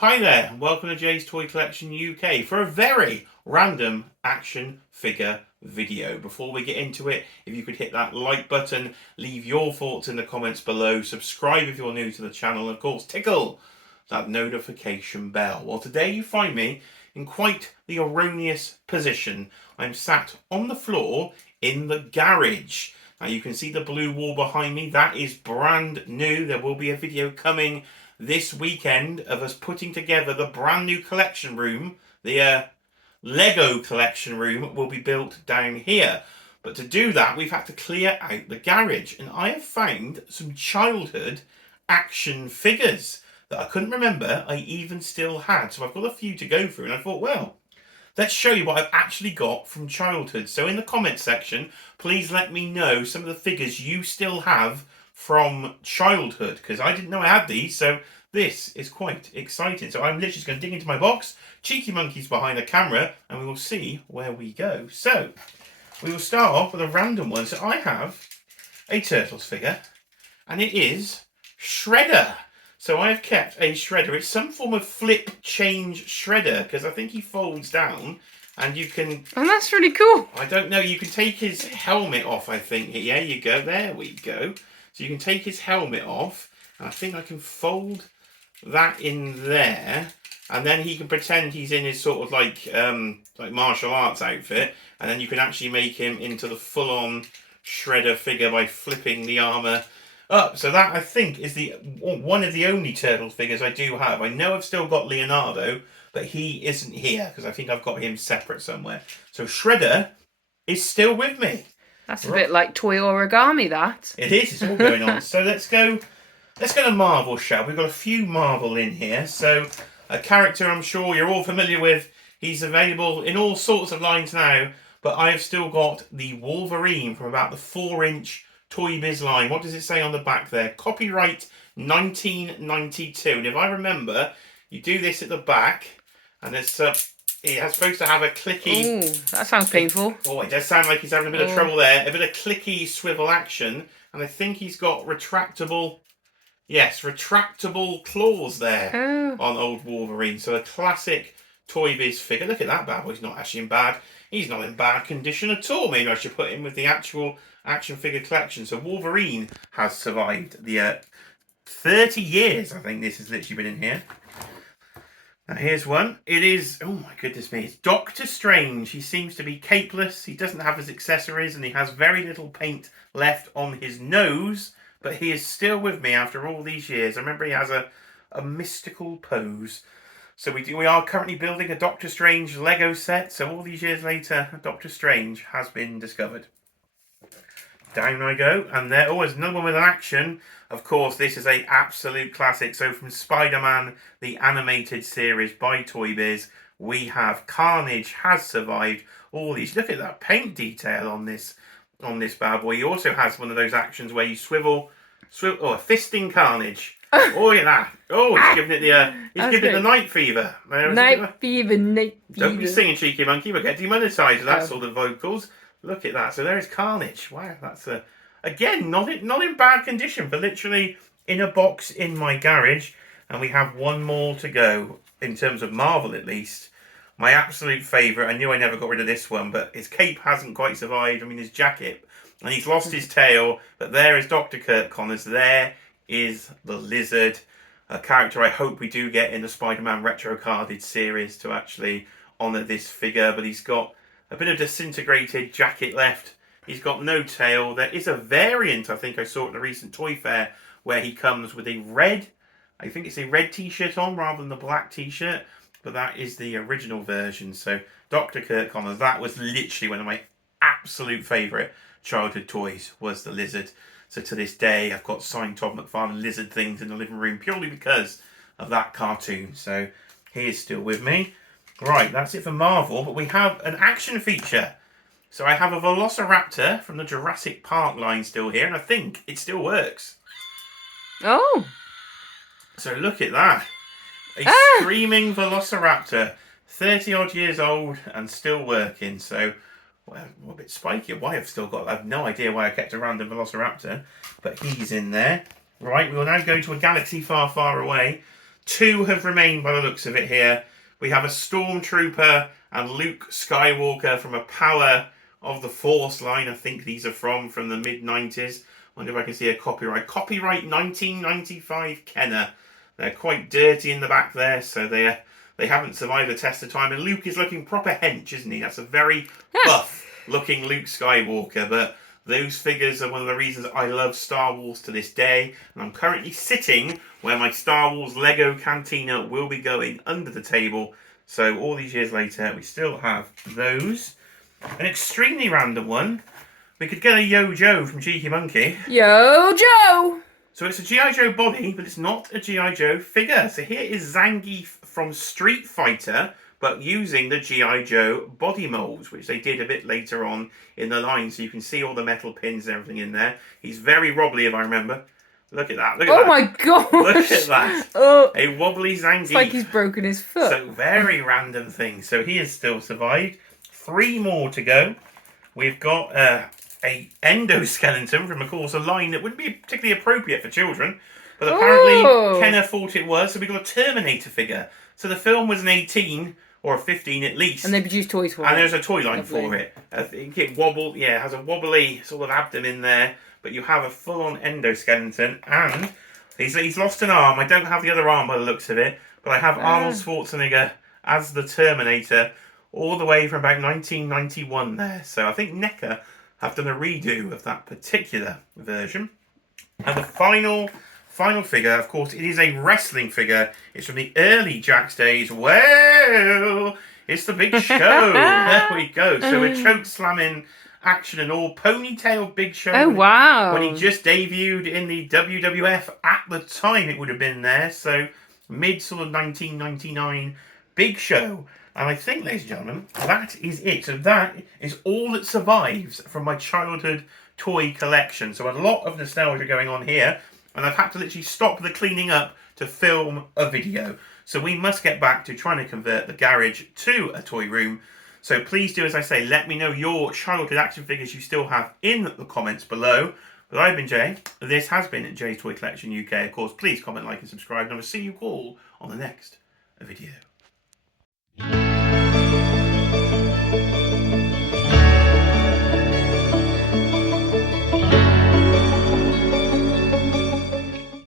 Hi there, and welcome to Jay's Toy Collection UK for a very random action figure video. Before we get into it, if you could hit that like button, leave your thoughts in the comments below, subscribe if you're new to the channel, and of course tickle that notification bell. Well, today you find me in quite the erroneous position. I'm sat on the floor in the garage. Now you can see the blue wall behind me, that is brand new. There will be a video coming this weekend of us putting together the brand new collection room. The Lego collection room will be built down here. But to do that, we've had to clear out the garage. And I have found some childhood action figures that I couldn't remember I even still had. So I've got a few to go through. And I thought, well, let's show you what I've actually got from childhood. So in the comments section, please let me know some of the figures you still have from childhood, because I didn't know I had these, so this is quite exciting. So I'm literally just going to dig into my box, cheeky monkeys behind the camera, and we will see where we go. So we will start off with a random one. So I have a Turtles figure, and it is Shredder. So I have kept a Shredder. It's some form of flip change Shredder, because I think he folds down, and you can... Oh, that's really cool. I don't know, you can take his helmet off, I think. Yeah, you go, there we go. So you can take his helmet off, and I think I can fold that in there, and then he can pretend he's in his sort of like martial arts outfit, and then you can actually make him into the full-on Shredder figure by flipping the armour up. So that, I think, is one of the only Turtles figures I do have. I know I've still got Leonardo, but he isn't here, because I think I've got him separate somewhere. So Shredder is still with me. That's a bit like toy origami, that. It is, it's all going on. So let's go to Marvel, shall we? We've got a few Marvel in here. So a character I'm sure you're all familiar with. He's available in all sorts of lines now, but I've still got the Wolverine from about the 4-inch Toybiz line. What does it say on the back there? Copyright 1992. And if I remember, you do this at the back, and it's it's supposed to have a clicky... Oh, that sounds painful. Oh, it does sound like he's having a bit of trouble there. A bit of clicky swivel action. And I think he's got retractable... Yes, retractable claws there on old Wolverine. So a classic Toybiz figure. Look at that bad boy. He's not actually in bad... He's not in bad condition at all. Maybe I should put him with the actual action figure collection. So Wolverine has survived the 30 years, I think this has literally been in here. Now here's one. It is, oh my goodness me, it's Doctor Strange. He seems to be capeless. He doesn't have his accessories, and he has very little paint left on his nose, but he is still with me after all these years. I remember he has a mystical pose. So we are currently building a Doctor Strange Lego set. So all these years later, Doctor Strange has been discovered. Down I go, and there, oh, there's another one with an action. Of course, this is an absolute classic. So from Spider-Man, the animated series by Toybiz, we have Carnage has survived all these. Look at that paint detail on this bad boy. He also has one of those actions where you swivel, oh, a fisting Carnage. Oh, look at that. Oh, he's giving it the night fever. Night fever. Don't be singing, cheeky monkey. We'll get demonetised with that sort of vocals. Look at that. So there's Carnage. Wow, that's again not in bad condition, but literally in a box in my garage. And we have one more to go in terms of Marvel, at least. My absolute favourite. I knew I never got rid of this one, but his cape hasn't quite survived. I mean, his jacket, and he's lost his tail. But there is Dr. Kirk Connors. There is the Lizard, a character I hope we do get in the Spider-Man retro carded series to actually honour this figure. But he's got a bit of disintegrated jacket left. He's got no tail. There is a variant, I think I saw at the recent Toy Fair, where he comes with a red, I think it's a red t-shirt on rather than the black t-shirt. But that is the original version. So Dr. Kirk Connors, that was literally one of my absolute favourite childhood toys, was the Lizard. So to this day, I've got signed Todd McFarlane Lizard things in the living room purely because of that cartoon. So he is still with me. Right, that's it for Marvel, but we have an action feature. So I have a Velociraptor from the Jurassic Park line still here, and I think it still works. Oh. So look at that. A screaming Velociraptor, 30 odd years old and still working. So, well, a bit spiky. Why I have no idea why I kept a random Velociraptor, but he's in there. Right, we will now go to a galaxy far, far away 2 have remained by the looks of it here. We have a Stormtrooper and Luke Skywalker from a Power of the Force line. I think these are from the mid-90s. Wonder if I can see a copyright. Copyright 1995 Kenner. They're quite dirty in the back there, so they haven't survived the test of time. And Luke is looking proper hench, isn't he? That's a very buff-looking Luke Skywalker. But those figures are one of the reasons I love Star Wars to this day. And I'm currently sitting where my Star Wars Lego Cantina will be going under the table. So all these years later, we still have those. An extremely random one. We could get a Yo Joe from Cheeky Monkey. Yo Joe! So it's a G.I. Joe body, but it's not a G.I. Joe figure. So here is Zangief from Street Fighter, but using the G.I. Joe body molds, which they did a bit later on in the line. So you can see all the metal pins and everything in there. He's very wobbly, if I remember. Look at that. Look at that. Oh my god! Look at that. Oh, A wobbly Zangief. it's like he's broken his foot. So very random thing. So he has still survived. 3 more to go. We've got a endoskeleton from, of course, a line that wouldn't be particularly appropriate for children, but apparently Kenner thought it was. So we got a Terminator figure. So the film was an 18 or a 15 at least, And they produce toys for it. and there's a toy line Lovely. for it. I think it wobbled. Yeah, it has a wobbly sort of abdomen there, but you have a full-on endoskeleton, and he's lost an arm. I don't have the other arm by the looks of it, but I have Arnold Schwarzenegger as the Terminator all the way from about 1991 there. So I think NECA have done a redo of that particular version. And the final figure, of course, it is a wrestling figure. It's from the early Jack's days. Well, it's the Big Show. There we go. So a choke slamming action and all. Ponytail Big Show. Oh, wow. When he just debuted in the WWF at the time, it would have been there. So mid sort of 1999 Big Show. And I think, ladies and gentlemen, that is it. So that is all that survives from my childhood toy collection. So a lot of nostalgia going on here. And I've had to literally stop the cleaning up to film a video. So we must get back to trying to convert the garage to a toy room. So please do, as I say, let me know your childhood action figures you still have in the comments below. But I've been Jay. This has been Jay's Toy Collection UK. Of course, please comment, like and subscribe. And I will see you all on the next video.